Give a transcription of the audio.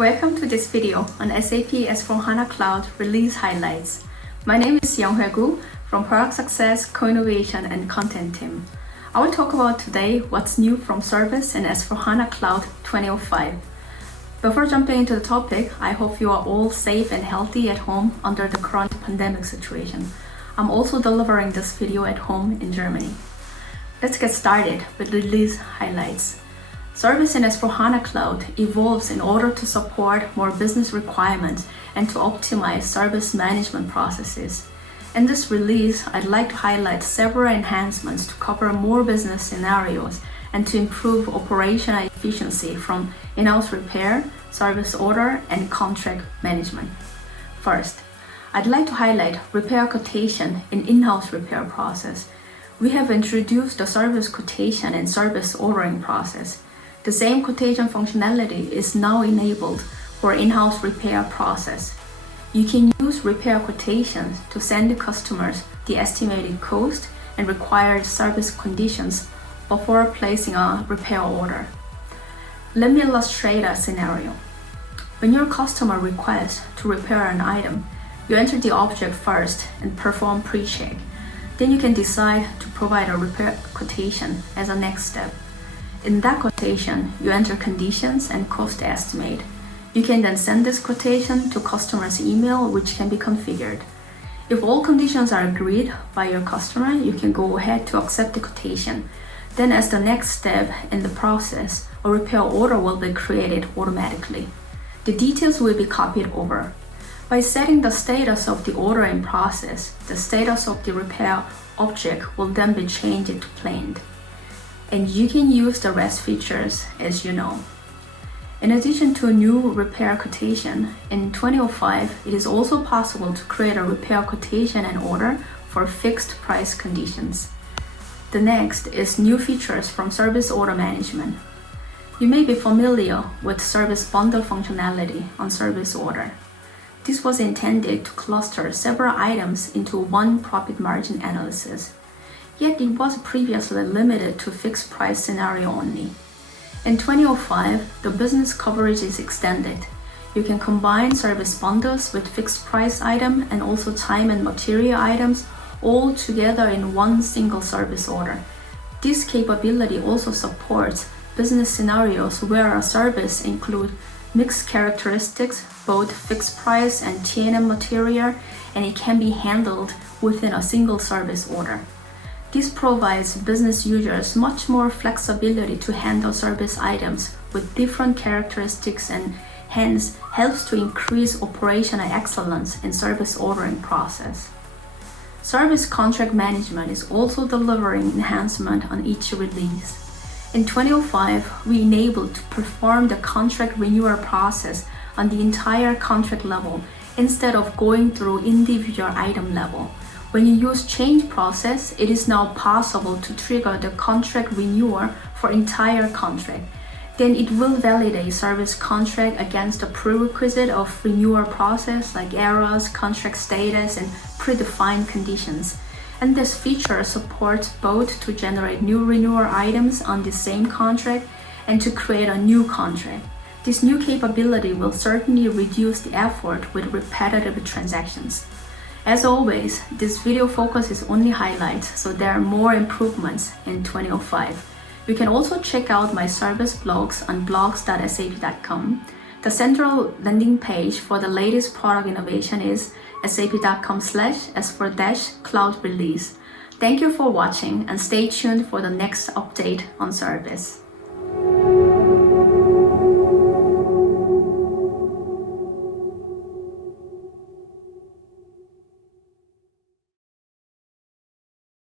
Welcome to this video on SAP S/4HANA Cloud Release Highlights. My name is Hwae Koo from Product Success, Co-Innovation and Content Team. I will talk about today what's new from Service in S/4HANA Cloud 2005. Before jumping into the topic, I hope you are all safe and healthy at home under the current pandemic situation. I'm also delivering this video at home in Germany. Let's get started with release highlights. Service in S/4HANA Cloud evolves in order to support more business requirements and to optimize service management processes. In this release, I'd like to highlight several enhancements to cover more business scenarios and to improve operational efficiency from in-house repair, service order, and contract management. First, I'd like to highlight repair quotation in in-house repair process. We have introduced the service quotation and service ordering process. The same quotation functionality is now enabled for in-house repair process. You can use repair quotations to send the customers the estimated cost and required service conditions before placing a repair order. Let me illustrate a scenario. When your customer requests to repair an item, you enter the object first and perform pre-check. Then you can decide to provide a repair quotation as a next step. In that quotation, you enter conditions and cost estimate. You can then send this quotation to customer's email, which can be configured. If all conditions are agreed by your customer, you can go ahead to accept the quotation. Then as the next step in the process, a repair order will be created automatically. The details will be copied over. By setting the status of the ordering process, the status of the repair object will then be changed to planned. And you can use the rest features as you know. In addition to a new repair quotation, in 2005, it is also possible to create a repair quotation and order for fixed price conditions. The next is new features from service order management. You may be familiar with service bundle functionality on service order. This was intended to cluster several items into one profit margin analysis. Yet it was previously limited to fixed price scenario only. In 2005, the business coverage is extended. You can combine service bundles with fixed price item and also time and material items all together in one single service order. This capability also supports business scenarios where a service includes mixed characteristics, both fixed price and T&M material, and it can be handled within a single service order. This provides business users much more flexibility to handle service items with different characteristics and hence helps to increase operational excellence in service ordering process. Service contract management is also delivering enhancement on each release. In 2005, we enabled to perform the contract renewal process on the entire contract level instead of going through individual item level. When you use change process, it is now possible to trigger the contract renewal for entire contract. Then it will validate service contract against the prerequisite of renewal process like errors, contract status, and predefined conditions. And this feature supports both to generate new renewal items on the same contract and to create a new contract. This new capability will certainly reduce the effort with repetitive transactions. As always, this video focuses only highlights, so there are more improvements in 2005. You can also check out my service blogs on blogs.sap.com. The central landing page for the latest product innovation is sap.com/s4-cloud release. Thank you for watching and stay tuned for the next update on service.